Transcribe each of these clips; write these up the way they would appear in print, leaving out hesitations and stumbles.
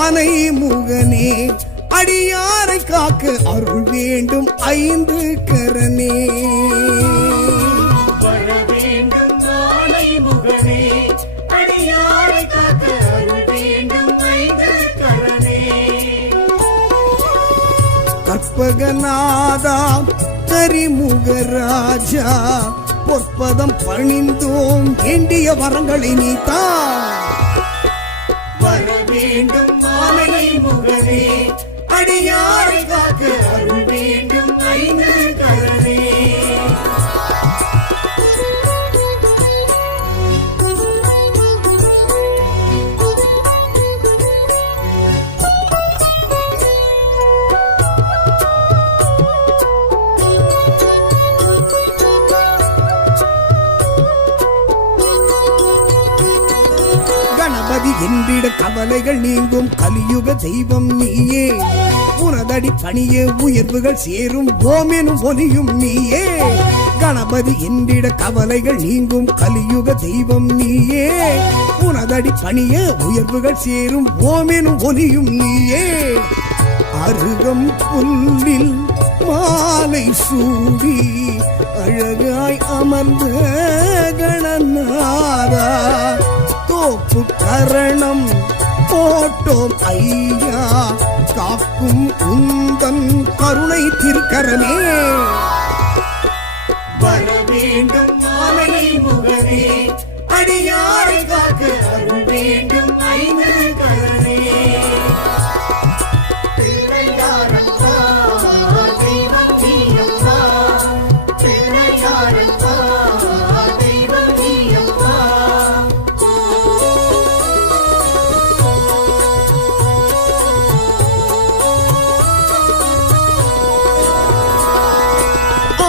ஆனை முகனே அடியாரை காக்க அருள் வேண்டும் ஐந்து கரனே. வர வேண்டும் ஆனை முகனே அடியாரை காக்க அருள் வேண்டும் ஐந்து கரனே. கற்பகநாதா கரிமுகராஜா பொற்பதம் பணிந்தோம் வேண்டிய வரங்களை நீத்தா. வர வேண்டும் ஆனை முகனே அடியாரை காக்க அருள் வேண்டும் ஐந்து கரனே. கணபதி என்றிட கவலைகள் நீங்கும் கலியுக தெய்வம் நீயே. உனதடி பணியே உயர்வுகள் சேரும் ஓமெனும் ஒலியும் நீயே. கணபதி என்றிட கவலைகள் நீங்கும் கலியுக தெய்வம் நீயே. உனதடி பணியே உயர்வுகள் சேரும் ஓமெனும் ஒலியும் நீயே. அருகம் புல்லில் மாலை சூடி அழகாய் அமர்ந்த கணநாதா தோப்பு கரணம் போட்டோம் ஐயா காக்கும் உந்தன் கருணை திருக்கரமே. வர வேண்டும் ஆனை முகனே அடியாரை காக்க அருள் வேண்டும் ஐந்து கரனே. பிள்ளையாரப்பா தெய்வம் நீயப்பா, பிள்ளையாரப்பா தெய்வம் நீயப்பா.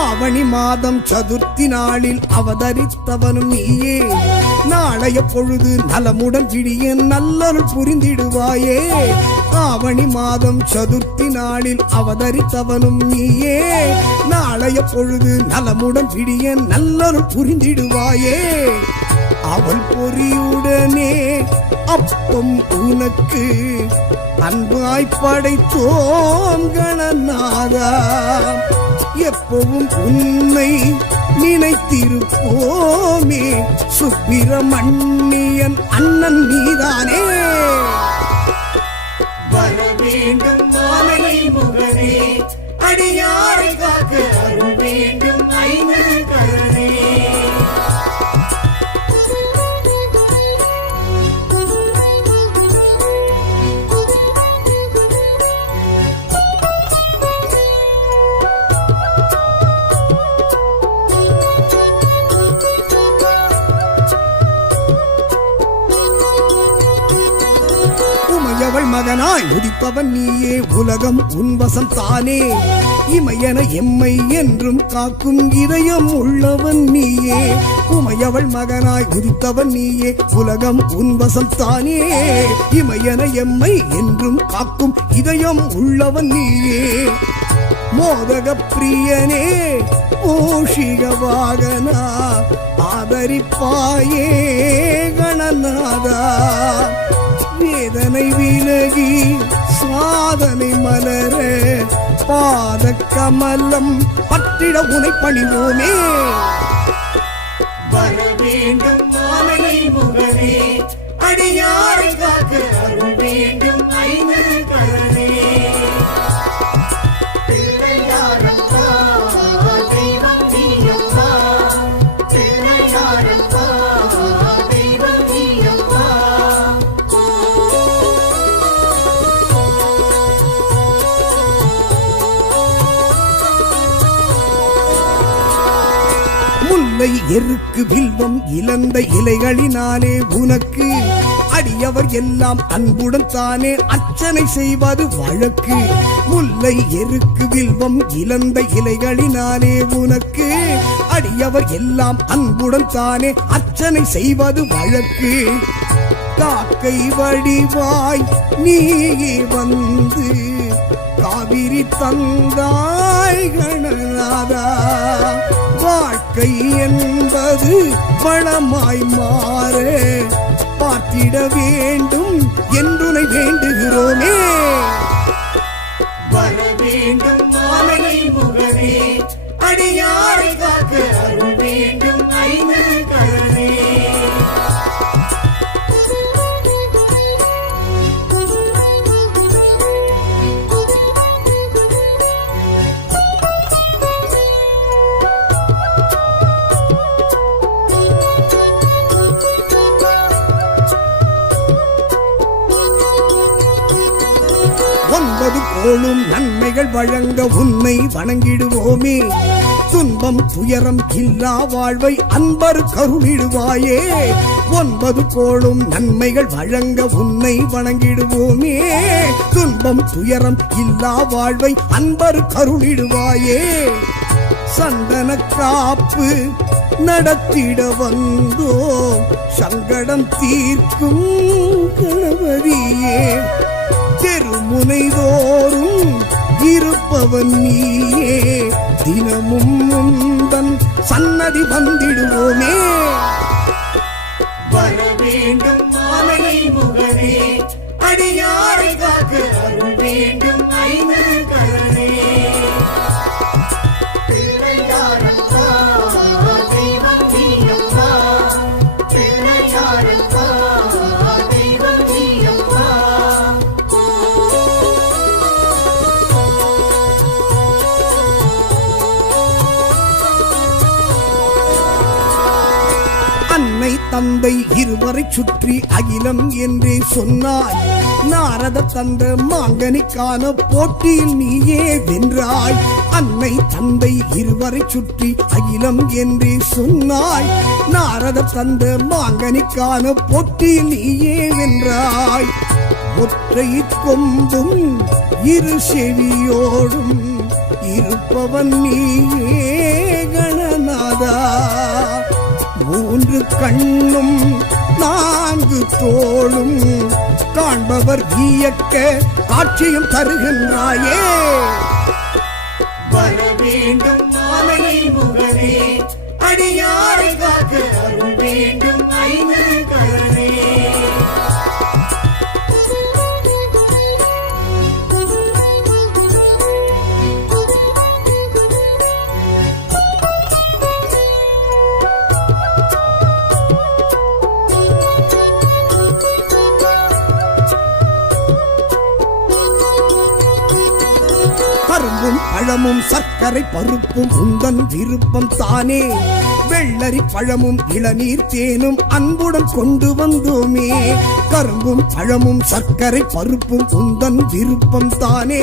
ஆவணி மாதம் சதுர்த்தி நாளில் அவதரித்தவனும் நீயே. நாளைய பொழுது நலமுடன் விடிய நல்லருள் புரிந்திடுவாயே. ஆவணி மாதம் சதுர்த்தி நாளில் அவதரித்தவனும் நீயே. நாளைய பொழுது நலமுடன் விடிய நல்லருள் புரிந்திடுவாயே. அவள் பொறியுடனே அப்பம் உனக்கு அன்பாய் படைத்தோம் கணநாதா. எப்பவும் உன்னை நினைத்திருப்போமே சுப்பிரமணியன் அண்ணன் நீதானே. வர வேண்டும் ஆனை முகனே அடியாரை காக்க அருள் வேண்டும் ஐந்து கரனே. உமையவள் மகனாய் உதித்தவன் நீயே. உலகம் உன்வசம் தானே. இமையன எம்மை என்றும் காக்கும் இதயம் உள்ளவன் நீயே. உமையவள் மகனாய் உதித்தவன் நீயே. உலகம் உன்வசம் தானே. இமையன எம்மை என்றும் காக்கும் இதயம் உள்ளவன் நீயே. மோதக பிரியனே மூஷிக வாகனா ஆதரிப்பாயே கணநாதா. வேதனை விலகி சாதனை மலர பாத கமலம் பற்றிட உனை பணிவோமே. வர வேண்டும் ஆனை முகனே அடியாரை காக்க அருள் வேண்டும் ஐந்து கரனே. பிள்ளையாரப்பா தெய்வம் நீயப்பா, பிள்ளையாரப்பா தெய்வம் நீயப்பா. முல்லை எருக்கு வில்வம் இழந்த இலைகளினாலே உனக்கு அடியவர் எல்லாம் அன்புடன் தானே அர்ச்சனை செய்வது வழக்கு. முல்லை எருக்கு வில்வம் இழந்த இலைகளினாலே உனக்கு அடியவர் எல்லாம் அன்புடன் தானே அர்ச்சனை செய்வது வழக்கு. காக்கை வடிவாய் நீயே வந்து காவிரி தந்தாய் கணநாதா. வாழ்க்கை என்பது வளமாய் மாற பார்த்திட வேண்டும் என்றுனை வேண்டுகிறோமே. வர வேண்டும் மாமனை முகனே, அடியாரை காக்க அருள் வேண்டும் ஐந்து கரனே. ஒன்பது கோளும் நன்மைகள் வழங்க உன்னை வணங்கிடுவோமே. துன்பம் துயரம் இல்லா வாழ்வை அன்பர் கருளிடுவாயே. ஒன்பது கோளும் நன்மைகள் வழங்க உன்னை வணங்கிடுவோமே. துன்பம் துயரம் இல்லா வாழ்வை அன்பர் கருளிடுவாயே. சந்தன காப்பு நடத்திட வந்தோ சங்கடம் தீர்க்கும் கணவதியே. தெருமுனைதோறும் இருப்பவன் நீயே, தினமும் முந்தன் சன்னதி வந்திடுவோமே. வர வேண்டும் மாமனை முகனே, அடியாரை காக்க அருள் வேண்டும் ஐந்து கரனே. பிள்ளையாரப்பா, தெய்வம் நீயப்பா, பிள்ளையாரப்பா, தெய்வம் நீயப்பா. அன்னை தந்தை இருவரை சுற்றி அகிலம் என்றே சொன்னாய். நாரத தந்த மாங்கனிக்கான போட்டியில் நீயே வென்றாய். அன்னை தந்தை இருவரை சுற்றி அகிலம் என்றே சொன்னாய். நாரத தந்த மாங்கனிக்கான போட்டியில் நீயே வென்றாய். ஒற்றை கொம்பும் இரு செவியோடும் இருப்பவன் நீயே கணநாதா. மூன்று கண்ணும் நான்கு தோளும் காண்பவர் வியக்க காட்சியும் தருகின்றாயே. வர வேண்டும் மாமனை முகனே, அடியாரை காக்க அருள் வேண்டும் ஐந்து கரனே. கரும்பும் பழமும் சர்க்கரை பருப்பும் உந்தன் விருப்பம் தானே. வெள்ளரி பழமும் இளநீர் தேனும் அன்புடன் கொண்டு வந்தோமே. கரும்பும் பழமும் சர்க்கரை பருப்பும் உந்தன் விருப்பம் தானே.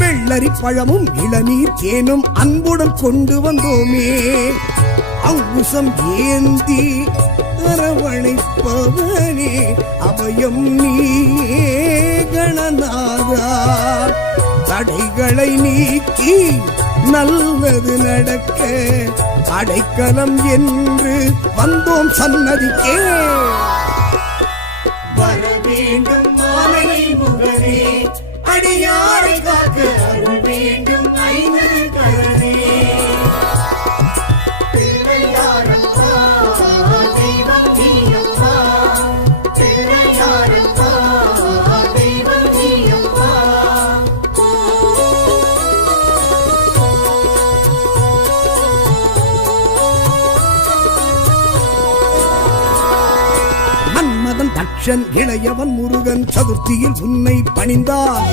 வெள்ளரி பழமும் இளநீர் தேனும் அன்புடன் கொண்டு வந்தோமே. அங்குசம் ஏந்தி அரவணைப்பவனே அபயம் நீயே கணநாதா. தடைகளை நீக்கி நல்லது நடக்க அடைக்கலம் என்று வந்தோம் சன்னதிக்கே. வர வேண்டும் மாமனை முகனே, அடியாரை காக்க அருள் வேண்டும் ஐந்து கரனே. பிள்ளையாரப்பா, தெய்வம் நீயப்பா, பிள்ளையாரப்பா, தெய்வம் நீயப்பா. மன்மதன் தட்சன் இளையவன் முருகன் சதுர்த்தியில் உன்னை பணிந்தார்.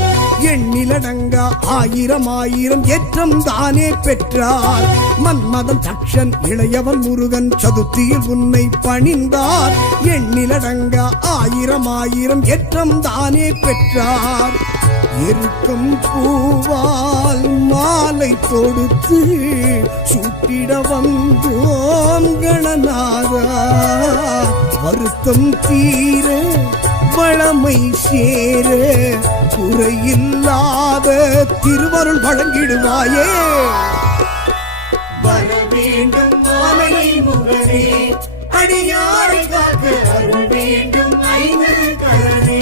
எண்ணிலடங்கா ஆயிரம் ஆயிரம் ஏற்றம் தானே பெற்றார். மன்மதன் தட்சன் இளையவன் முருகன் சதுர்த்தியில் உன்னை பணிந்தார். எண்ணிலடங்கா ஆயிரம் ஆயிரம் ஏற்றம் தானே பெற்றார். எருக்கம் பூவால் மாலை தொடுத்து சூட்டிட வந்தோம் கணநாதா. வருத்தம் தீர வளமை சேர குறையில்லாத திருவருள் வழங்கிடுவாயே. வர வேண்டும் மாமனை முகனே, அடியாரை காக்க அருள் வேண்டும் ஐந்து கரனே.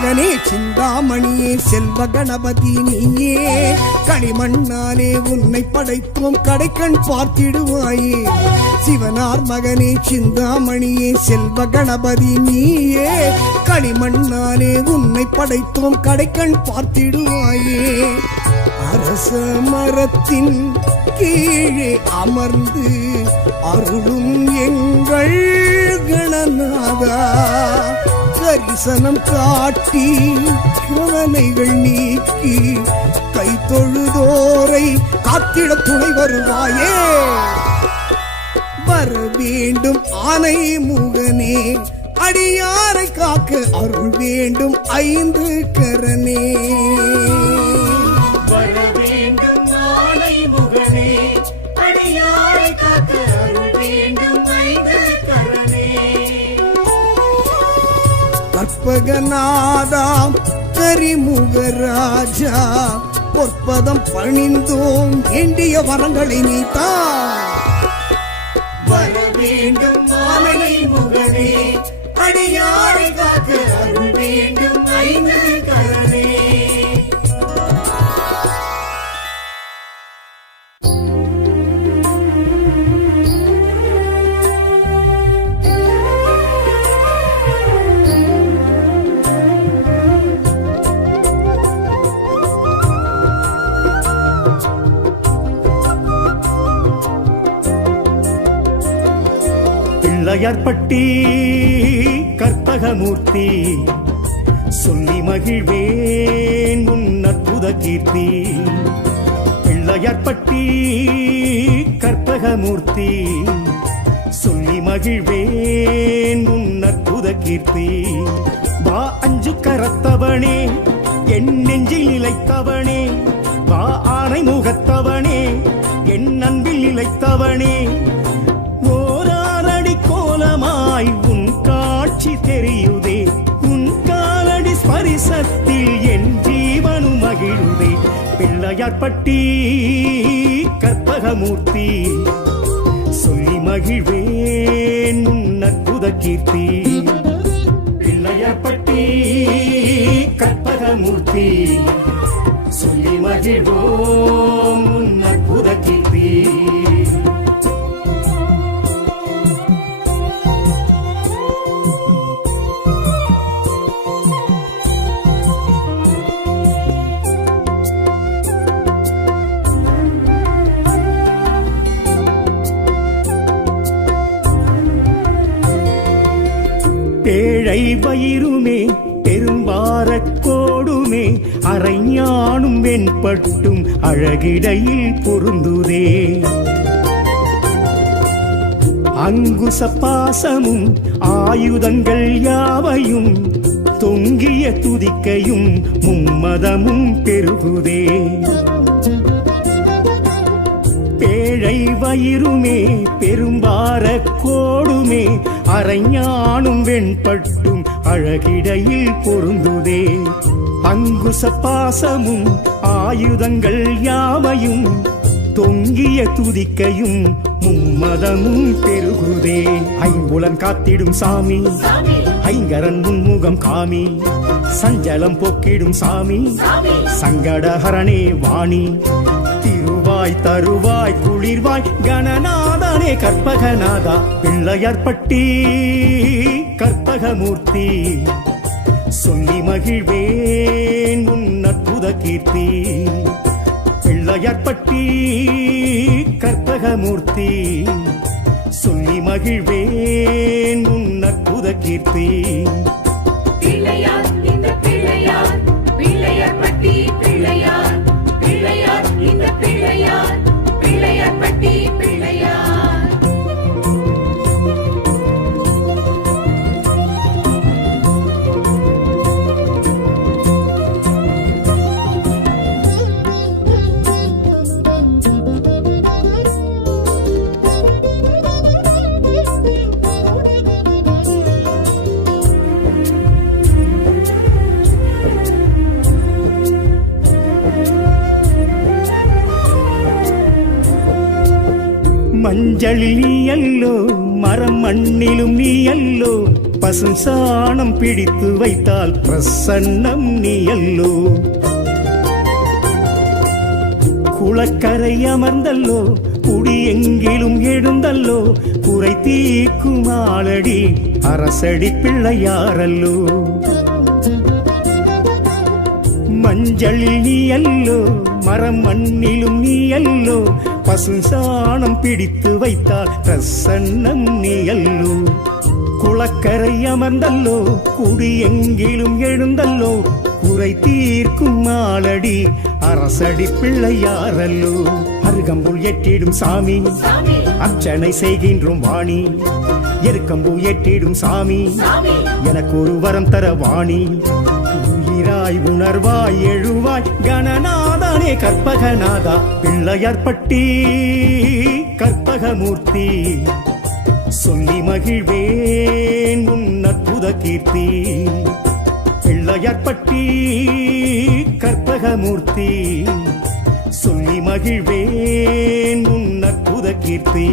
மகனே சிந்தாமணியே செல்வ கணபதி நீயே களிமண்ணாலே உன்னை படைத்தோம் கடைக்கண் பார்த்திடுவாயே சிவனார் மகனே சிந்தாமணியே செல்வ கணபதி நீயே களிமண்ணாலே உன்னை படைத்தோம் கடைக்கண் பார்த்திடுவாயே அரச மரத்தின் கீழே அமர்ந்து அருளும் எங்கள் கணநாதா தரிசனம் காட்டி கவலைகள் நீக்கி கை தொழுதோரை காத்திட துணை வருவாயே வர வேண்டும் ஆனை முகனே அடியாரை காக்க அருள் வேண்டும் ஐந்து கரனே வர வேண்டும் ஆனை முகனே அடியாரை காக்க அருள் வேண்டும் ஐந்து கரனே கற்பகநாதாம் கரிமுகராஜா பொற்பதம் பணிந்தோம் வேண்டிய வரங்களை நீத்தா வர வேண்டும் ஆனை முகனே அடியாரை காக்க அருள் வேண்டும் ஐந்து கரனே பிள்ளையார்பட்டி கற்பகமூர்த்தி சொல்லி மகிழ்வேன் உன் அற்புத கீர்த்தி பிள்ளையார்பட்டி கற்பகமூர்த்தி சொல்லி மகிழ்வேன் உன் அற்புத கீர்த்தி வா அஞ்சு கரத்தவனே என் நெஞ்சில் நிலைத்தவனே வா ஆனை முகத்தவனே என் அன்பில் நிலைத்தவனே கோலமாய் உன் காட்சி தெரியுதே உன் காலடி ஸ்பரிசத்தில் என் ஜீவனும் மகிழுதே பிள்ளையார்பட்டி கற்பகமூர்த்தி சொல்லி மகிழ்வேன் உன் அற்புத கீர்த்தி பிள்ளையார்பட்டி கற்பகமூர்த்தி சொல்லி மகிழ்வோம் உன் அற்புத கீர்த்தி பேழை வயிறுமே பெரும்பாரக்கோடுமே அரைஞானும் வெண்பட்டும் அழகிடையில் பொருந்துதே அங்குச பாசமும் ஆயுதங்கள் யாவையும் தொங்கிய துதிக்கையும் மும்மதமும் பெருகுதே பேழை வயிறுமே பெரும்பாரக்கோடுமே அரைஞானும் வெண்பட்டும் அழகிடையில் பொருந்துதே அங்குச பாசமும் ஆயுதங்கள் யாவையும் தொங்கிய துதிக்கையும் மும்மதமும் பெருகுதே ஐம்புலன் காத்திடும் சாமி ஐங்கரன் முன்முகம் காமி சஞ்சலம் போக்கிடும் சாமி சங்கடஹரணே வாணி திருவாய் தருவாய் குளிர்வாய் கணநாதனே கற்பகநாதா பிள்ளையார்பட்டி கற்பகமூர்த்தி சொல்லி மகிழ்வேன் உன் அற்புத கீர்த்தி பிள்ளையார்பட்டி கற்பகமூர்த்தி சொல்லி மகிழ்வேன் உன் அற்புத கீர்த்தி பிள்ளையார் இந்த பிள்ளையார் பிள்ளையார்பட்டி பிள்ளையார் பிள்ளையார் இந்த பிள்ளையார் பிள்ளையார்பட்டி பிள்ளையார் மஞ்சளில் நீ அல்லோ மரம் மண்ணிலும் நீ அல்லோ பசுஞ்சாணம் பிடித்து வைத்தால் பிரசன்னம் நீயல்லோ. குளக்கரை அமர்ந்தல்லோ, குடி எங்கிலும் எழுந்தல்லோ, குறை தீர்க்கும் ஆளடி அரசடி பிள்ளையாரல்லோ. மஞ்சளில் நீ அல்லோ, மரம் மண்ணிலும் நீ அல்லோ, பசுஞ்சாணம் பிடித்து வைத்தால் பிரசன்னம் நீ அல்லோ. குளக்கரை அமர்ந்தல்லோ, குடி எங்கிலும் எழுந்தல்லோ, குறை தீர்க்கும் ஆளடி அரசடி பிள்ளையாரல்லோ. அருகம்புல் எட்டிடும் சாமி, அர்ச்சனை செய்கின்றோம் வாணி. எருக்கம்பு எட்டிடும் சாமி, எனக்கு ஒரு வரம் தர வாணி. உயிராய் உணர்வாய் எழுவாய் கணநாதனே கற்பகநாதா, பிள்ளையார்பட்டி கற்பகமூர்த்தி. சொல்லி மகிழ்வேன் உன் அற்புத கீர்த்தி. பிள்ளையார்பட்டி கற்பகமூர்த்தி. சொல்லி மகிழ்வேன் உன் அற்புத கீர்த்தி.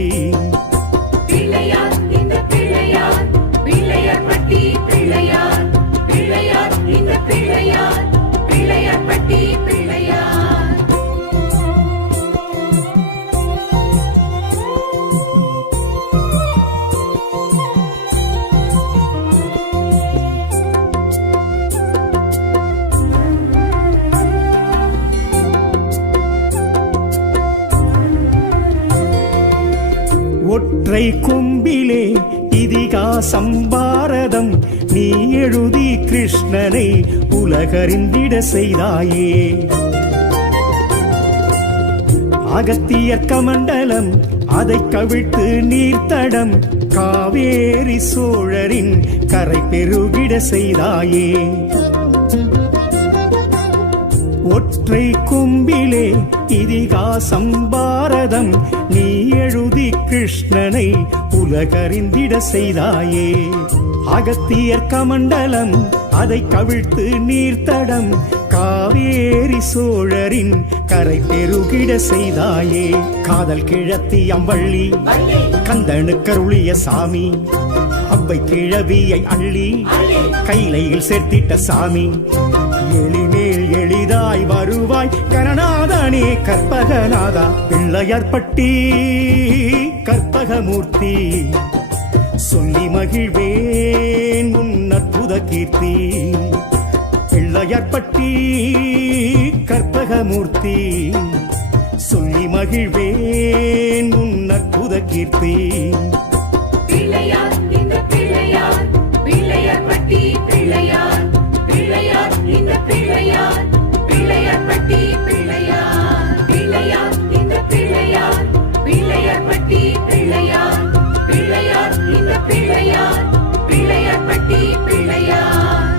பிள்ளையார் இந்த பிள்ளையார், பிள்ளையார்பட்டி பிள்ளையார், பிள்ளையார் இந்த பிள்ளையார், பிள்ளையார்பட்டி பிள்ளையார். ஒற்றை கொம்பிலே இதிகாசம் பாரதம் நீ எழுதி கிருஷ்ணனை உலகறிந்திட செய்தாயே. அகத்தியர் கமண்டலம் அதை கவிழ்த்து நீர்த்தடம் காவேரி சோழரின் கரை பெருகிட செய்தாயே. ஒற்றை கொம்பிலே இதிகாசம் பாரதம் நீ எழுதி கிருஷ்ணனை உலகறிந்திட செய்தாயே. அகத்தியர் கமண்டலம் அதை கவிழ்த்து நீர்த்தடம் காவேரி சோழரின் கரை பெருகிட செய்தாயே. காதல் கிழத்தி அம்பள்ளி கந்தனுக்கருளிய சாமி, அவ்வை கிழவியை அள்ளி கைலையில் சேர்த்திட்ட சாமி. எளிமேல் எளிதாய் வருவாய் கணநாதனே கற்பகநாதா, பிள்ளையார்பட்டி கற்பகமூர்த்தி. சொல்லி மகிழ்வேன் உன் அற்புத கீர்த்தி. பிள்ளையார்பட்டி கற்பகமூர்த்தி. சொல்லி மகிழ்வேன் உன் அற்புத கீர்த்தி. பிள்ளையார் இந்த பிள்ளையார், பிள்ளையார்பட்டி பிள்ளையார், பிள்ளையார் இந்த பிள்ளையார், பிள்ளையார்பட்டி பிள்ளையார். பிள்ளையார் இந்த பிள்ளையார், பிள்ளையார்பட்டி பிள்ளையார், பிள்ளையார் இந்த பிள்ளையார், பிள்ளையார்பட்டி பிள்ளையார்.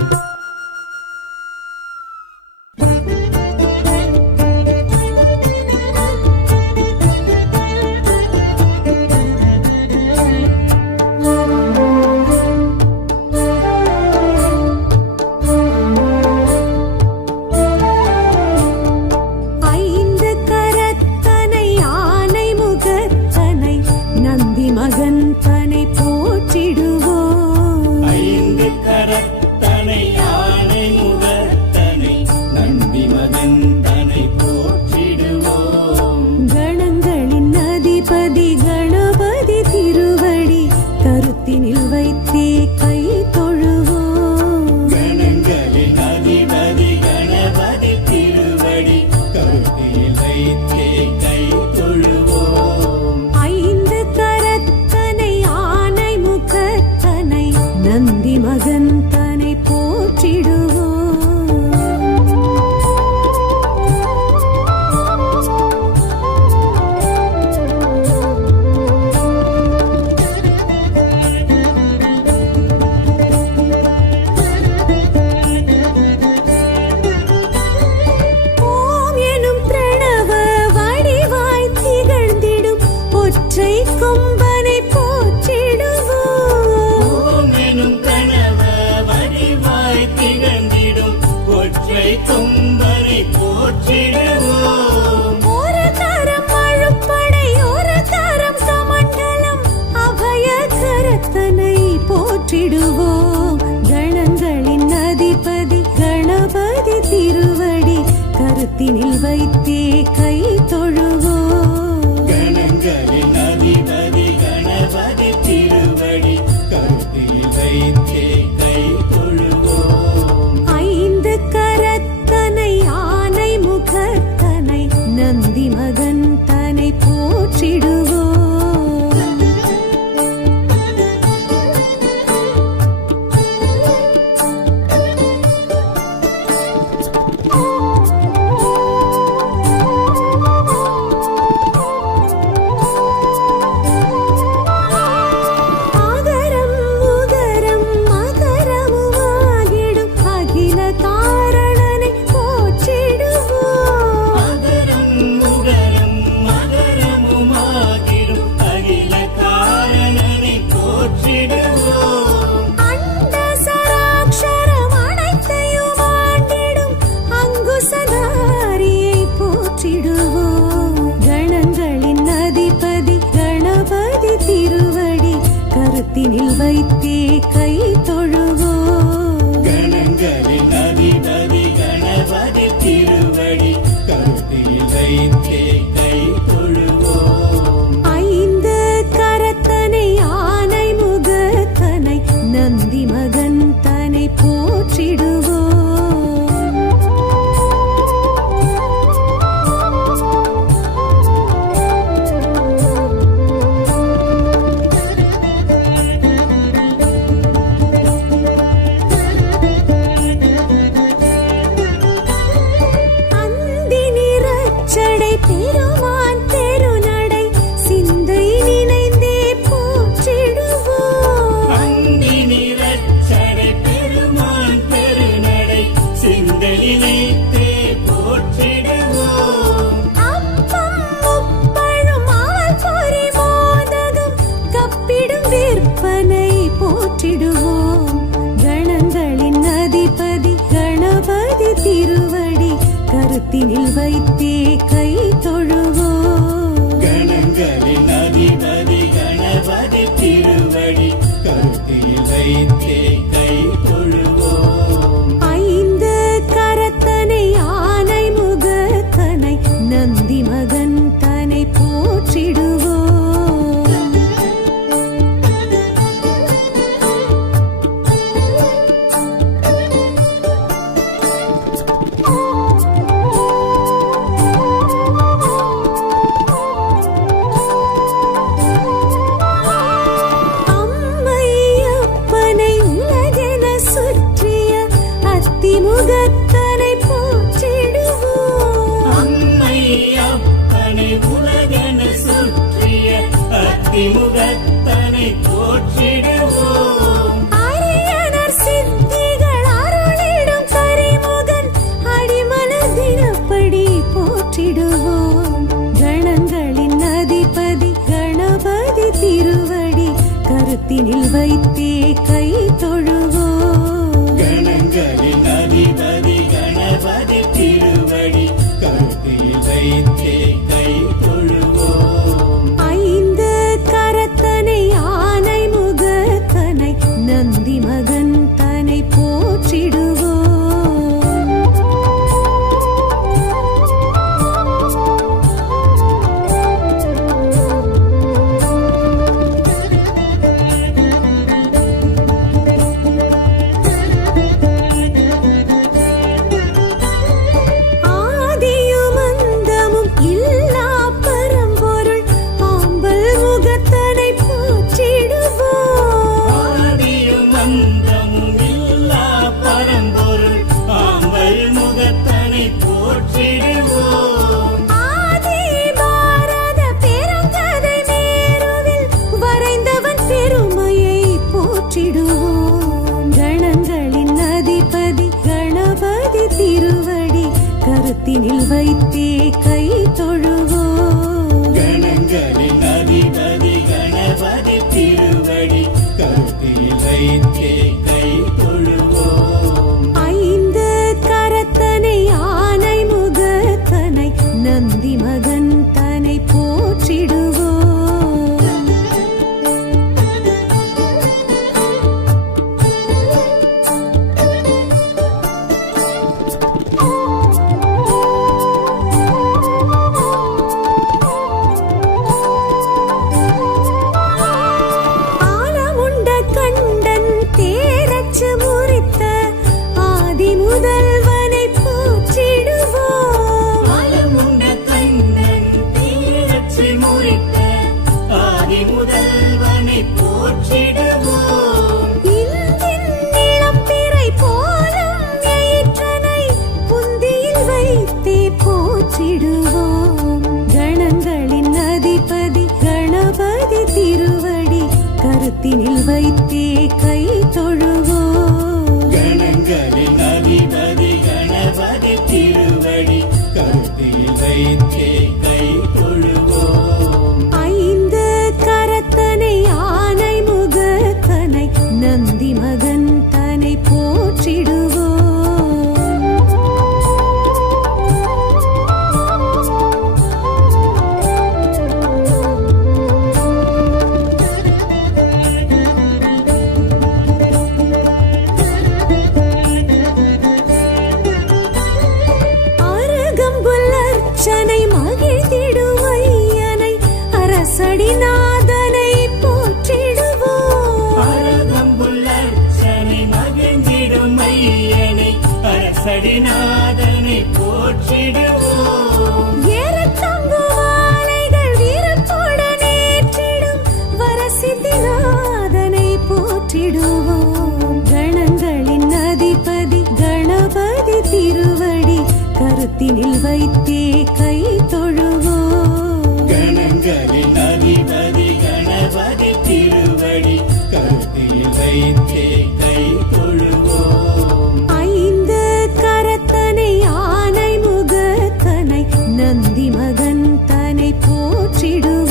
வைத்தே கை தொழுவோம். கணங்களின் அதிபதி கணபதி திருவடி கருத்தில் வைத்தே கை தொழுவோம். ஐந்து கரத்தனை ஆனை முகத்தனை நந்தி மகன் தனை போற்றிடுவோம். ஆகரம் உகரம் மகரமுமாகிடும் அகில காரணனை போற்றிடுவோம். அகரம் உகரம் மகரமுமாகிடும் அகில காரணனை போற்றிடுவோம். அண்ட சராக்ஷரம் அனைத்தையும் ஆண்டிடும் அங்குசதாரியை போற்றிடுவோம். கணங்களின் அதிபதி கணபதி திருவடி கருத்தினில் வைத்தே கை தொழுவோம். கணங்களின் அதிபதி கணபதி திருவடி கருத்தில் வைத்தே கை தொழுவோம். ஐந்து கரத்தனை ஆனை முகத்தனை நந்தி மகன் தனை போற்றிடுவோம். அந்தி நிறச்சடை பெருமான் தெருநடை சிந்தை நினைந்தே போற்றிடுவோம். அந்தி நிறச்சடை பெருமான் பெருநடை சிந்தலினைத்தே போற்றிடுவோம். அப்பம் முப்பழும் ஆள் பொறி மோதகம் கப்பிடும் விற்பனை போற்றிடுவோம். கணங்களின் அதிபதி கணபதி திருவடி கருத்தினில் வைத்தே கை தொழுவோம். கணங்களின் அதிபதி கணபதி திருவடி கருத்தில் வைத்தே கை தொழுவோம். ஐந்து கரத்தனை ஆனை முகத்தனை நந்தி மகன் தனை போற்றிடுவோம். அம்மை அப்பனை உலகென சுற்றிய அத்திமுகத்தனை போற்றிடுவோம். அம்மை அப்பனை உலகென சுற்றிய அத்திமுகத்தனை போற்றிடுவோம். அரியனர் சித்திகள் அருளிடும் கரிமுகன் அடிமனதினப்படி போற்றிடுவோம். கணங்களின் அதிபதி கணபதி திருவடி கருத்தினில் வைத்தே கை தொழுவோம். கணங்களின் அதிபதி கணபதி திருவடி கருத்தில் வைத்தே கை தொழுவோம். ஐந்து கரத்தனை ஆனை முகத்தனை நந்தி மகன் தனை போற்றிடுவோம். ஆதியும் அந்தமும் இல்லா பரம்பொருள் ஆம்பல் முகத்தனை போற்றிடுவோம். ஆதியும் அந்தமும் இல்லா பரம்பொருள் ஆம்பல் முகத்தனை போற்றிடுவோம். ஆதி பாரத பெருங்கதை மேருவில் வரைந்தவன் பெருமையை போற்றிடுவோம். கணங்களின் அதிபதி கணபதி திருவடி கருத்தினில் வைத்தே கை தொழுவோம். கணங்களின் அதிபதி கணபதி திருவடி கருத்தில் வைத்தே கை தொழுவோம். ஐந்து கரத்தனை ஆனை முகத்தனை நந்தி மகன் தனை போற்றிடுவோம். வைத்தே கை தொழுவோம் ஐந்து கரத்தனை ஆனை முகத்தனை நந்தி மகன் தனை போற்றிடுவோம் அருகம்புல்லர்ச்சனை மகிழ்ந்திடுவையனை அரசடிநாதனை போற்றிடுவோம் அரகம்புல்லர்ச்சனை மகிழ்ந்திடும் ஐயனை அரசடிநாதனை போற்றிடுவோம் ஏறத்தங்கு வாழைகள் வீரத்துடனேற்றிடும் வரசித்திநாதனை போற்றிடுவோம் கணங்களின் அதிபதி கணபதி திருவடி கருத்தினில் வைத்தே கை தொழுவோம் கணங்களின் அதிபதி கணபதி திருவடி கருத்தில் வைத்தே கை தொழுவோம் ஐந்து கரத்தனை ஆனை முகத்தனை நந்தி மகன் தனை போற்றிடுவோம்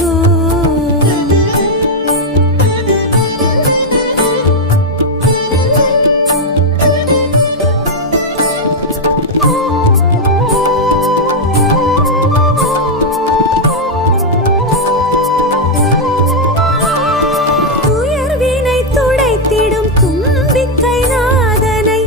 துயர்வினை துடைத்திடும் தும்பிக்கை நாதனை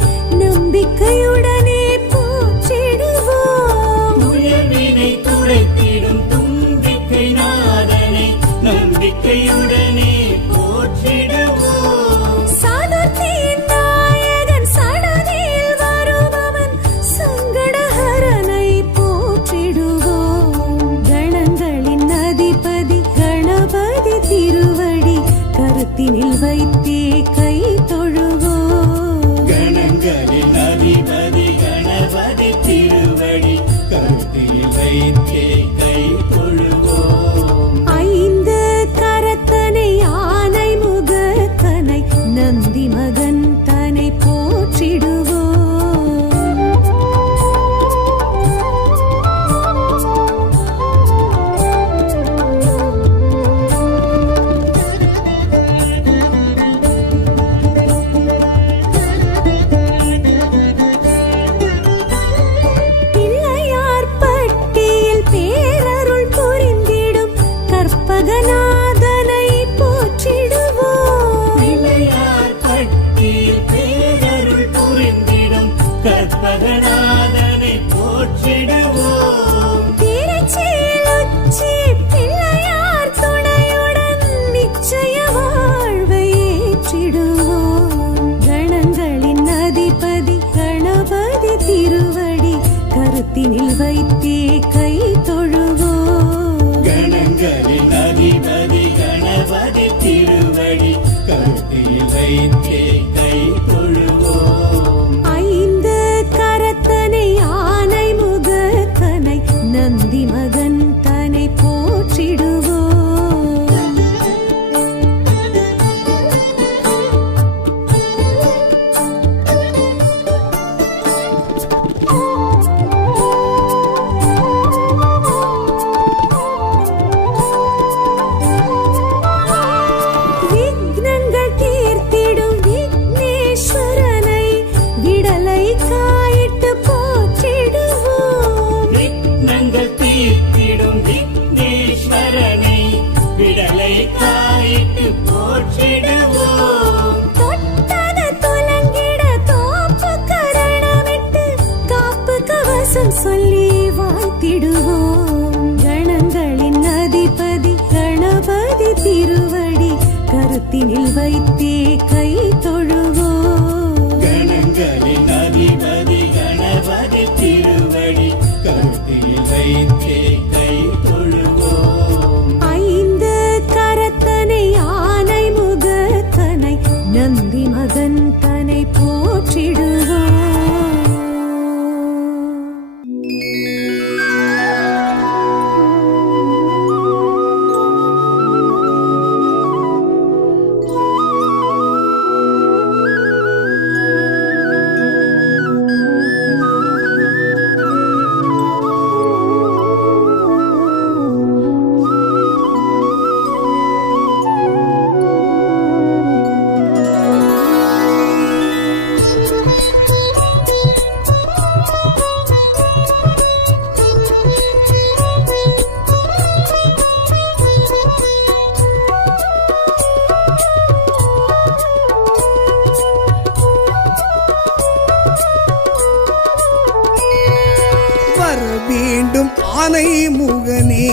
நம்பிக்கையுடனே போற்றிடுவோம் உயர்வினை துடைத்திடும் தும்பிக்கை நாதனை நம்பிக்கையுடனே போற்றிடுவோம் சாதுர்த்தியின் நாயகன் சடதியில் வருபவன் சங்கடஹரனை போற்றிடுவோம் கணங்களின் அதிபதி கணபதி திருவடி கருத்தினில் வைத்தே கை தொழுவோம் கணங்களின் அதிபதி கணபதி திருவடி கருத்தில் வைத்தே கை தொழுவோம் ஐந்து கரத்தனை ஆனை முகத்தனை நந்தி மகன் தனை போற்றிடுவோம் பிள்ளையார் பட்டியில் பேரருள் புரிந்திடும் கற்பகநாதனை போற்றிடுவோம் பிள்ளையார் பட்டியில் பேரருள் புரிந்திடும் கற்பகநாதனை போற்றிடுவோம் திருச்சியில் உச்சி பிள்ளையார் துணையுடன் நிச்சய வாழ்வை ஏற்றிடுவோம் கணங்களின் அதிபதி கணபதி திருவடி கருத்தினில் வைத்தே கை தொழுவோம் கணங்களின் அதிபதி கணபதி திருவடி கருத்தில் வைத்தே கை தொழுவோம் ஐந்து கரத்தனை ஆனை முகத்தனை நந்தி மகன் தனை போற்றிடுவோம் விக்னங்கள் தீர்த்திடும் விக்னேஸ்வரனை விடலை காயிட்டு போற்றிடுவோம் விக்னங்கள் தீர்த்திடும் விக்னேஸ்வரனை விடலை காயிட்டு போற்றிடுவோம் தொட்டத துலங்கிட தோப்பு கரணமிட்டு காப்பு கவசம் சொல்லி வாழ்த்திடுவோம் கணங்களின் அதிபதி கணபதி திருவடி கருத்தினில் வைத்தே கை தொழுவோம் கணங்களின் அதிபதி கணபதி திருவடி கருத்தில் வைத்தே கை தொழுவோம் ஐந்து கரத்தனை ஆனை முகத்தனை நந்தி மகன் தனை போற்றிடுவோம் வேண்டும் ஆனை முகனே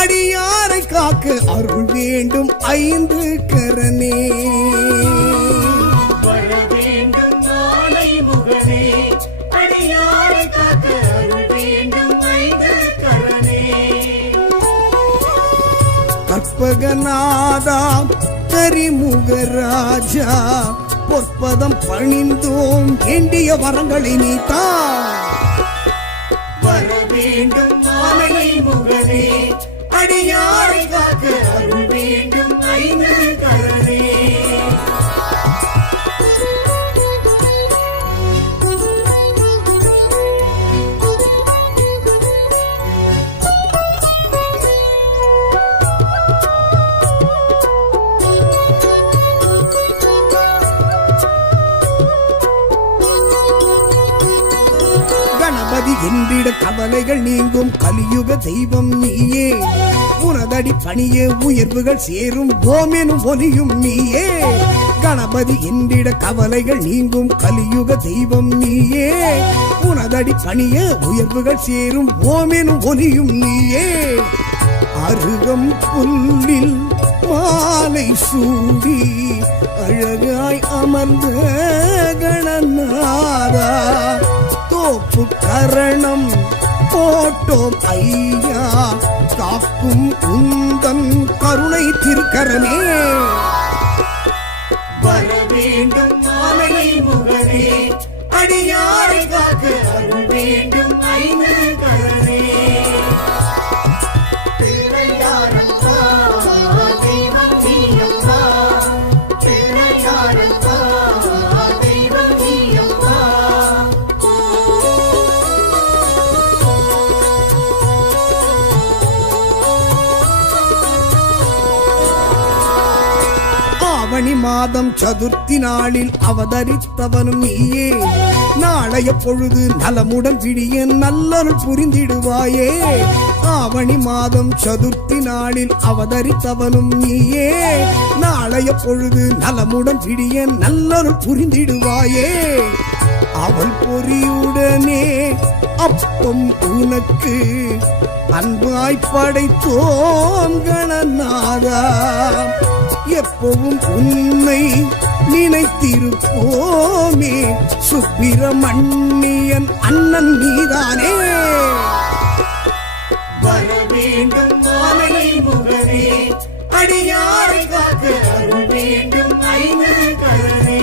அடியாரை காக்க அருள் வேண்டும் ஐந்து கரனே வர வேண்டும் ஆனை முகனே அடியாரை காக்க அருள் வேண்டும் ஐந்து கரனே கற்பகநாதா கரிமுகராஜா பொற்பதம் பணிந்தோம் வேண்டிய வரங்களை நீத்தா வர வேண்டும் ஆனை முகனே அடியாரை காக்க அருள் வேண்டும் ஐந்து கரனே கணபதி என்றிட கவலைகள் நீங்கும் கலியுக தெய்வம் நீயே உனதடி பணியே உயர்வுகள் சேரும் ஓமெனும் ஒலியும் நீயே கணபதி என்றிட கவலைகள் நீங்கும் கலியுக தெய்வம் நீயே உனதடி பணியே உயர்வுகள் சேரும் ஓமெனும் ஒலியும் நீயே அருகம் புல்லில் மாலை சூடி அழகாய் அமர்ந்த கணநாதா தோப்பு கரணம் போட்டோம் ஐயா காக்கும் உந்தன் கருணை திருக்கரமே வர வேண்டும் ஆனை முகனே அடியாரை காக்க அருள் வேண்டும் ஐந்து கரனே பிள்ளையாரப்பா தெய்வம் நீயப்பா பிள்ளையாரப்பா தெய்வம் நீயப்பா ஆவணி மாதம் சதுர்த்தி நாளில் அவதரித்தவனும் நீயே நாளைய பொழுது நலமுடன் விடிய நல்லருள் புரிந்திடுவாயே ஆவணி மாதம் சதுர்த்தி நாளில் அவதரித்தவனும் நீயே நாளைய பொழுது நலமுடன் விடிய நல்லருள் புரிந்திடுவாயே அவள் பொறியுடனே அப்பம் உனக்கு அன்பாய் படைத்தோம் கணநாதா எப்பவும் உன்னை நினைத்திருப்போமே சுப்பிரமணியன் அண்ணன் நீதானே வர வேண்டும் ஆனை முகனே அடியாரை காக்க அருள் வேண்டும் ஐந்து கரனே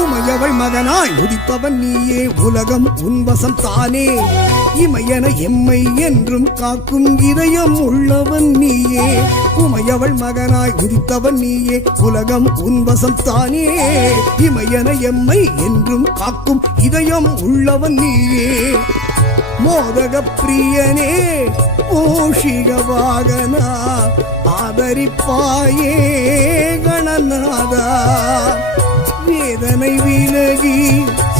உமையவள் மகனாய் உதித்தவன் நீயே உலகம் உன்வசம் தானே இமையன எம்மை என்றும் காக்கும் இதயம் உள்ளவன் நீயே உமையவள் மகனாய் உதித்தவன் நீயே உலகம் உன்வசம் தானே இமையன எம்மை என்றும் காக்கும் இதயம் உள்ளவன் நீயே மோதக பிரியனே மூஷிக வாகனா ஆதரிப்பாயே கணநாதா வேதனை விலகி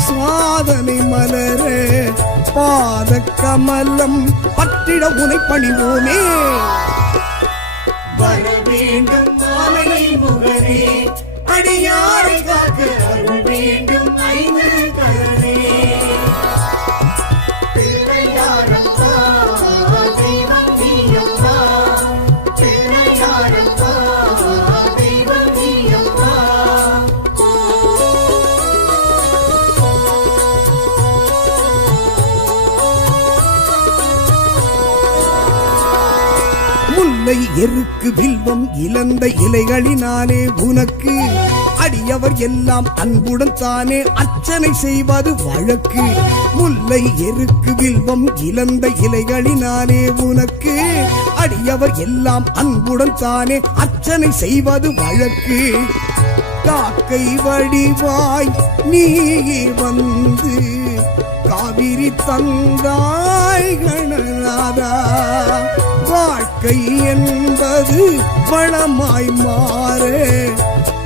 சாதனை மலர பாத கமலம் பற்றிட உனை பணிவோமே வர வேண்டும் ஆனை முகனே அடியாரை காக்க அருள் வேண்டும் ஐந்து கரனே பிள்ளையாரப்பா தெய்வம் நீயப்பா பிள்ளையாரப்பா தெய்வம் நீயப்பா முல்லை எருக்கு வில்வம் இழந்த இலைகளினாலே உனக்கு அடியவர் எல்லாம் அன்புடன் தானே அர்ச்சனை செய்வது வழக்கு முல்லை எருக்கு வில்வம் இழந்த இலைகளினாலே உனக்கு அடியவர் எல்லாம் அன்புடன் தானே அர்ச்சனை செய்வது வழக்கு காக்கை வடிவாய் நீயே வந்து காவிரி தந்தாய் கணநாதா வாழ்க்கை என்பது வளமாய் மாற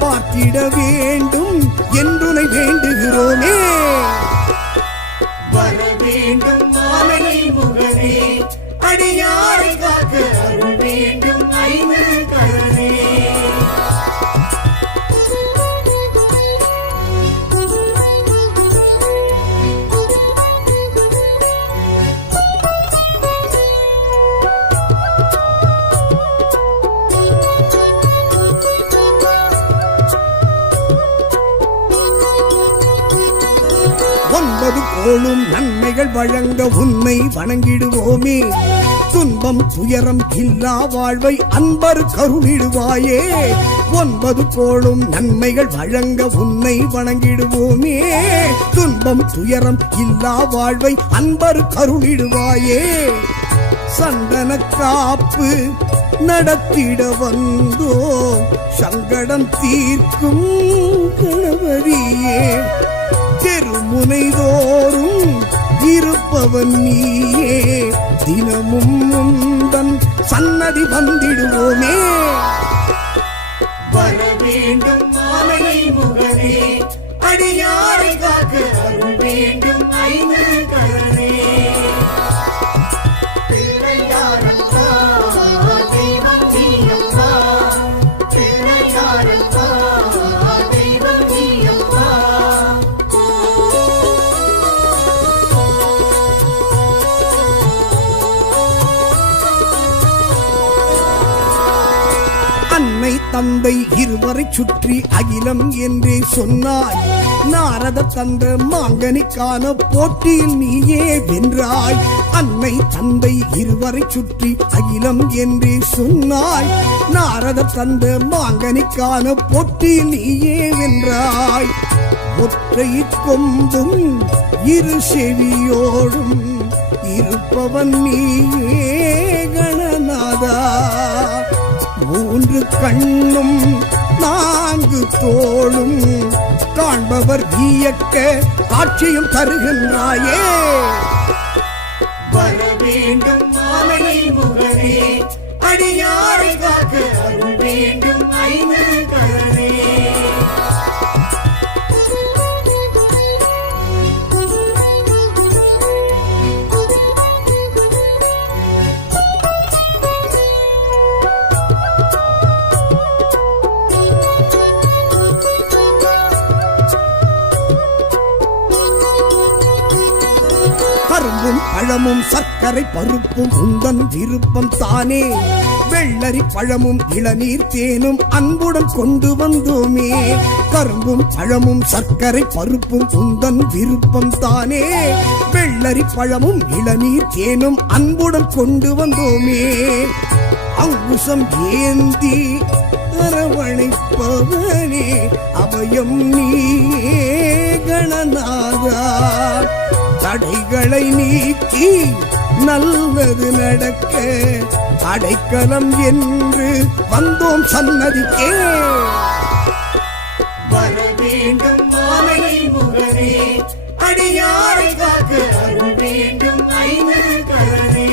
பார்த்திட வேண்டும் என்றுனை வேண்டுகிறோமே. வர வேண்டும் மாமணி முகனே, அடியாரை காக்க அருள் வேண்டும் ஐந்து கரனே. ஒன்பது கோளும் நன்மைகள் வழங்க உன்னை வணங்கிடுவோமே. துன்பம் துயரம் இல்லா வாழ்வை அன்பர் கருளிடுவாயே. ஒன்பது கோளும் நன்மைகள் வழங்க உன்னை வணங்கிடுவோமே. துன்பம் துயரம் இல்லா வாழ்வை அன்பர் கருளிடுவாயே. சந்தன காப்பு நடத்திட வந்தோ சங்கடம் தீர்க்கும் கணவரியே. தெருமுனைதோறும் இருப்பவன் நீயே, தினமும் உந்தன் சன்னதி வந்திடுவோமே. வர வேண்டும் மாமணி முகனே, அடியாரை காக்க அருள் வேண்டும் ஐந்து கரனே. பிள்ளையாரப்பா தெய்வம் நீயப்பா, பிள்ளையாரப்பா தெய்வம் நீயப்பா. அன்னை தந்தை இருவரை சுற்றி அகிலம் என்றே சொன்னாய். நாரத தந்த மாங்கனிக்கான போட்டியில் நீயே வென்றாய். அன்னை தந்தை இருவரை சுற்றி அகிலம் என்றே சொன்னாய். நாரத தந்த மாங்கனிக்கான போட்டியில் நீயே வென்றாய். ஒற்றை கொம்பும் இரு செவியோடும் இருப்பவன் நீயே கணநாதா. மூன்று கண்ணும் நான்கு தோளும் காண்பவர் வியக்க காட்சியும் தருகின்றாயே. வர வேண்டும் மாமணி முகனே, அடியாரை காக்க அருள் வேண்டும் ஐந்து கரனே. கரும்பும் பழமும் சர்க்கரை பருப்பும் உந்தன் விருப்பம் தானே. வெள்ளரி பழமும் இளநீர் தேனும் அன்புடன் கொண்டு வந்தோமே. கரும்பும் பழமும் சர்க்கரை பருப்பும் உந்தன் விருப்பம் தானே. வெள்ளரி பழமும் இளநீர் தேனும் அன்புடன் கொண்டு வந்தோமே. அங்குசம் ஏந்தி அரவணைப்பவனே அபயம் நீயே கணநாதா. தடைகளை நீக்கி நல்லது நடக்க அடைக்கலம் என்று வந்தோம் சன்னதிக்கே. வர வேண்டும் மாமணி முகனே, அடியாரை காக்க அருள் வேண்டும் ஐந்து கரனே.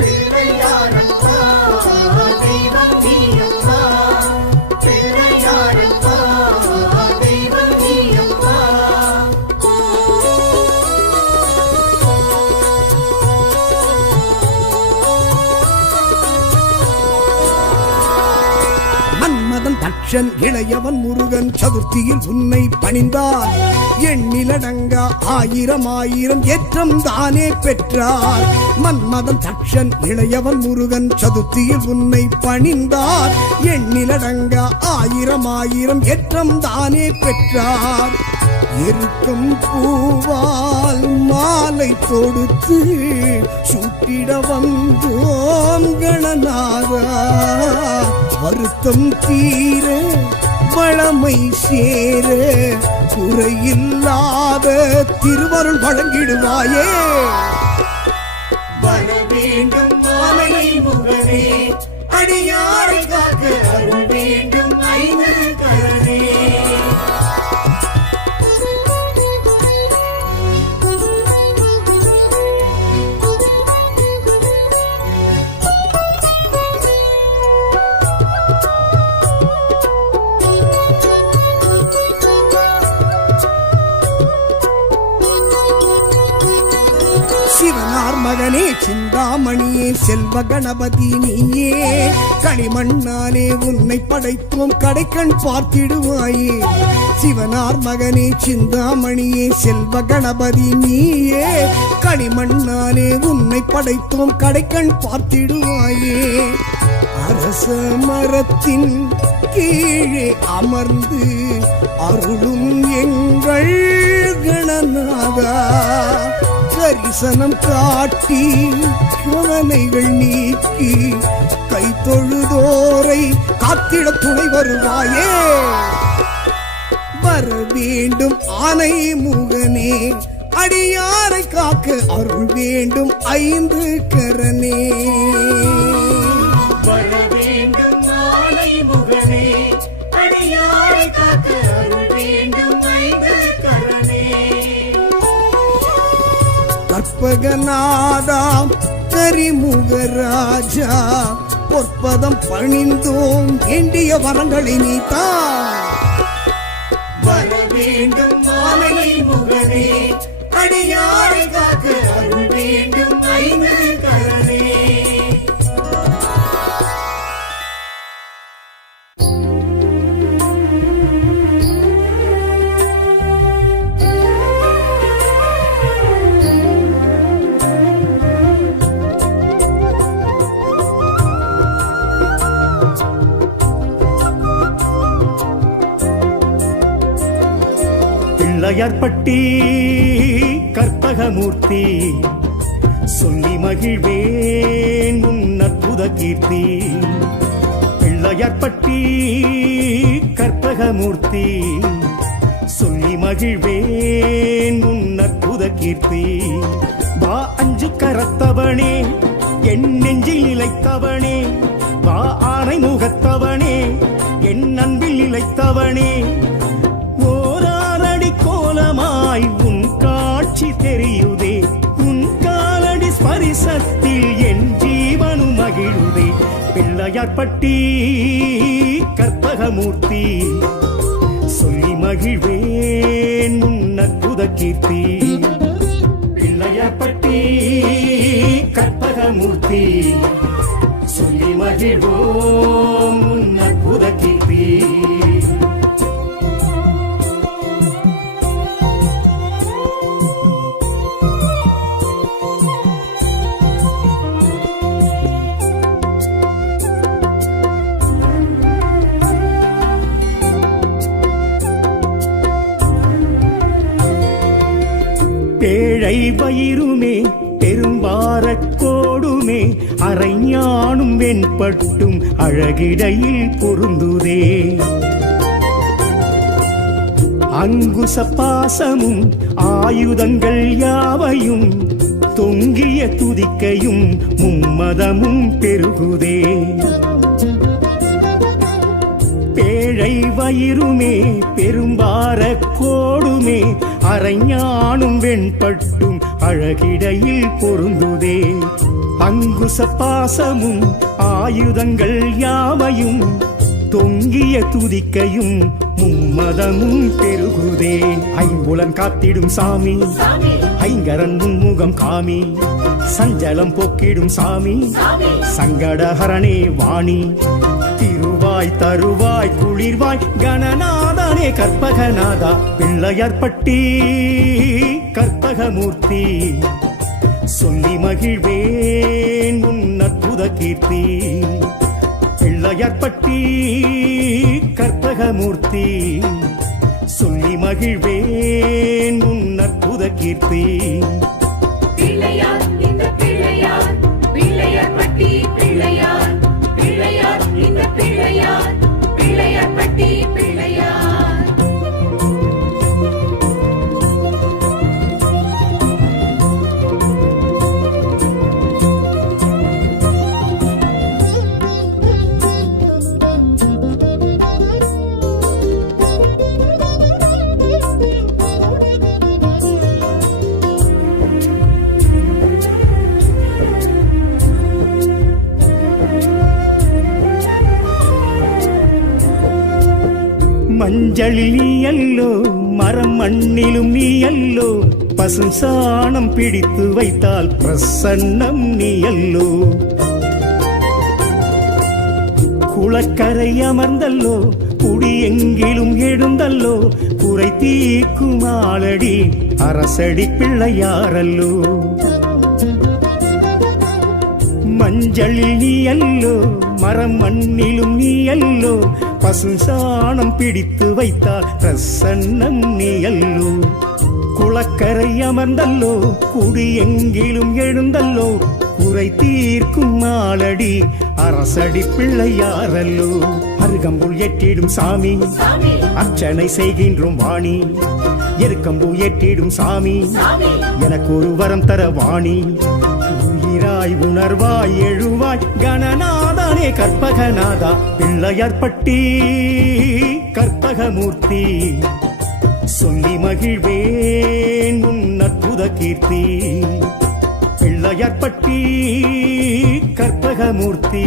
பிள்ளையாரப்பா தெய்வம் நீயப்பா, பிள்ளையாரப்பா தெய்வம் நீயப்பா. மன்மதன் தட்சன் இளையவன் முருகன் சதுர்த்தியில் உன்னை பணிந்தார். எண்ணிலடங்கா ஆயிரம் ஆயிரம் ஏற்றம் தானே பெற்றார். மன்மதன் தட்சன் இளையவன் முருகன் சதுர்த்தியில் உன்னை பணிந்தார். எண்ணிலடங்கா ஆயிரம் ஆயிரம் ஏற்றம் தானே பெற்றார். எருக்கம் பூவால் மாலை தொடுத்து சூட்டிட வந்தோம் கணநாதா. வருத்தம் தீர வளமை சேர குறையில்லாத திருவருள் வழங்கிடுவாயே. வர வேண்டும் மாமணி முகனே, அடியாரை காக்க அருள் வேண்டும் ஐந்து கரனே. மகனே சிந்தாமணியே செல்வ கணபதி நீயே களிமண்ணாலே உன்னை படைத்தோம் கடைக்கண் பார்த்திடுவாயே சிவனார் மகனே சிந்தாமணியே செல்வ கணபதி நீயே களிமண்ணாலே உன்னை படைத்தோம் கடைக்கண் பார்த்திடுவாயே அரச மரத்தின் கீழே அமர்ந்து அருளும் எங்கள் கணநாதா தரிசனம் காட்டி கவலைகள் நீக்கி கை தொழுதோரை காத்திட துணை வருவாயே வர வேண்டும் ஆனை முகனே அடியாரை காக்க அருள் வேண்டும் ஐந்து கரனே வர வேண்டும் மாலை முகனே அடியாரை காக்க அருள் வேண்டும் ஐந்து கரனே கற்பகநாதாம் கரிமுகராஜா பொற்பதம் பணிந்தோம் வேண்டிய வரங்களை நீத்தா வர வேண்டும் மாலை முகனே அடியாரை காக்க அருள் வேண்டும் ஐந்து கரனே பிள்ளையார்பட்டி கற்பகமூர்த்தி சொல்லி மகிழ்வேன் உன் அற்புத கீர்த்தி பிள்ளையார்பட்டி கற்பகமூர்த்தி சொல்லி மகிழ்வேன் உன் அற்புத கீர்த்தி வா அஞ்சு கரத்தவனே என் நெஞ்சில் நிலைத்தவனே வா ஆனை முகத்தவனே என் அன்பில் நிலைத்தவனே கோலமாய் உன் காட்சி தெரியுதே உன் காலடி ஸ்பரிசத்தில் என் ஜீவனும் மகிழுதே பிள்ளையார்பட்டி கற்பகமூர்த்தி சொல்லி மகிழ்வேன் உன் அற்புத கீர்த்தி பிள்ளையார்பட்டி கற்பகமூர்த்தி சொல்லி மகிழ்வோம் உன் அற்புத கீர்த்தி பேழை வயிறுமே பெரும்பாரக் கோடுமே அரைஞானும் வெண்பட்டும் அழகிடையில் பொருந்துதே அங்குச பாசமும் ஆயுதங்கள் யாவையும் தொங்கிய துதிக்கையும் மும்மதமும் பெருகுதே பேழை வயிறுமே பெரும்பாரக் கோடுமே அரைஞானும் வெண்பட்டும் அழகிடையில் பொருந்துதே அங்குச பாசமும் ஆயுதங்கள் யாவையும் தொங்கிய துதிக்கையும் மும்மதமும் பெருகுதே ஐம்புலன் காத்திடும் சாமி ஐங்கரன் முன்முகம் காமி சஞ்சலம் போக்கிடும் சாமி சங்கடஹரணே வாணி திருவாய் தருவாய் குளிர்வாய் கணநாதனே கற்பகநாதா பிள்ளையார்பட்டி கற்பகமூர்த்தி சொல்லி மகிழ்வேன் உன் அற்புத கீர்த்தி பிள்ளையார்பட்டி கற்பகமூர்த்தி சொல்லி மகிழ்வேன் உன் அற்புத கீர்த்தி பிள்ளையார் இந்த பிள்ளையார் பிள்ளையார்பட்டி பிள்ளையார் பிள்ளையார் இந்த பிள்ளையார் பிள்ளையார்பட்டி பிள்ளையார் மஞ்சளில் நீயல்லோ மரம் மண்ணிலும் நீயல்லோ பசுஞ்சாணம் பிடித்து வைத்தால் பிரசன்னம் நீயல்லோ. குளக்கரை அமர்ந்தல்லோ குடி எங்கிலும் எழுந்தல்லோ குறை தீர்க்கும் ஆளடி அரசடி பிள்ளையாரல்லோ. மஞ்சளில் நீ அல்லோ மரம் மண்ணிலும் நீ அல்லோ பசுஞ்சாணம் பிடித்து வைத்தால் பிரசன்னம் நீ அல்லோ. குளக்கரை அமர்ந்தல்லோ குடி எங்கிலும் எழுந்தல்லோ குறை தீர்க்கும் ஆளடி அரசடி பிள்ளையாரல்லோ. அருகம்புல் ஏற்றிடும் சாமி அர்ச்சனை செய்கின்றோம் வாணி. எருக்கம்பு ஏற்றிடும் சாமி எனக்கு ஒரு வரம் தர வாணி. உயிராய் உணர்வாய் எழுவாய் கணநாதனே கற்பகநாதா பிள்ளையார்பட்டி கற்பகமூர்த்தி. சொல்லி மகிழ்வேன் உன் அற்புத கீர்த்தி. பிள்ளையார்பட்டி கற்பகமூர்த்தி.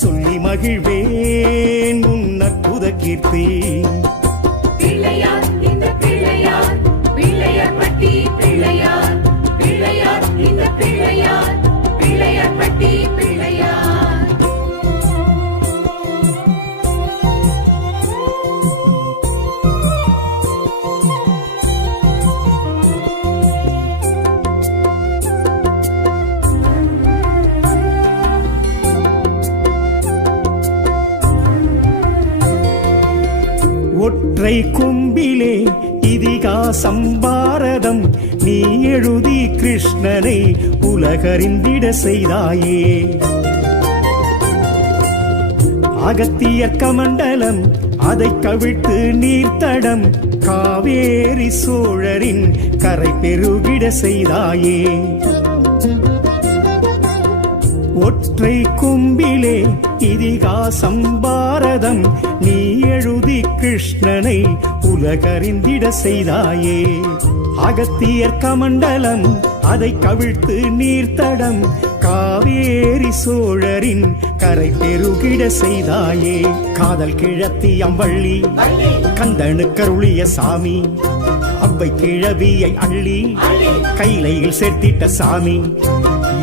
சொல்லி மகிழ்வேன் உன் அற்புத கீர்த்தி. பிள்ளையார் இந்த பிள்ளையார் பிள்ளையார்பட்டி பிள்ளையார் பிள்ளையார் இந்த பிள்ளையார் பிள்ளையார்பட்டி பிள்ளையார். ஒற்றை கொம்பிலே இதிகாசம் பாரதம் நீ எழுதி கிருஷ்ணனை உலகறிந்திட செய்தாயே. அகத்தியர் கமண்டலம் அதை கவிழ்த்து நீர்த்தடம் காவேரி சோழரின் கரை பெருகிட செய்தாயே. ஒற்றை கொம்பிலே இதிகாசம் பாரதம் நீ எழுதி கிருஷ்ணனை உலகறிந்திட செய்தாயே. அகத்தியர் கமண்டலம் அதை கவிழ்த்து நீர்த்தடம் காவேரி சோழரின் கரை பெருகிட செய்தாயே. காதல் கிழத்தி அம்பள்ளி கந்தனுக்கருளிய சாமி அவ்வை கிழவியை அள்ளி கைலையில் சேர்த்திட்ட சாமி.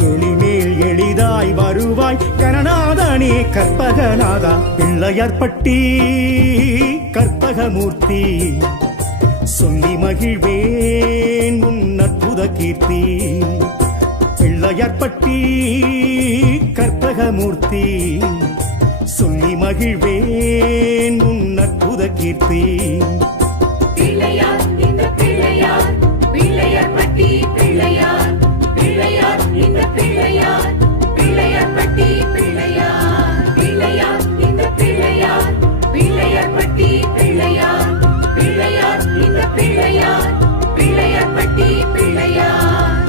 எளிமேல் எளிதாய் வருவாய் கணநாதனே கற்பகநாதா பிள்ளையார்பட்டி கற்பகமூர்த்தி. சொல்லி மகிழ்வேன் உன் அற்புத கீர்த்தி. பிள்ளையார்பட்டி கற்பகமூர்த்தி. சொல்லி மகிழ்வேன் உன் அற்புத கீர்த்தி. பிள்ளையார் இந்த பிள்ளையார் பிள்ளையார்பட்டி பிள்ளையார் பிள்ளையார் இந்த பிள்ளையார் பிள்ளையார்பட்டி பிள்ளையார். பிள்ளையார் இந்த பிள்ளையார் பிள்ளையார்பட்டி பிள்ளையார் பிள்ளையார் இந்த பிள்ளையார் பிள்ளையார்பட்டி பிள்ளையார்.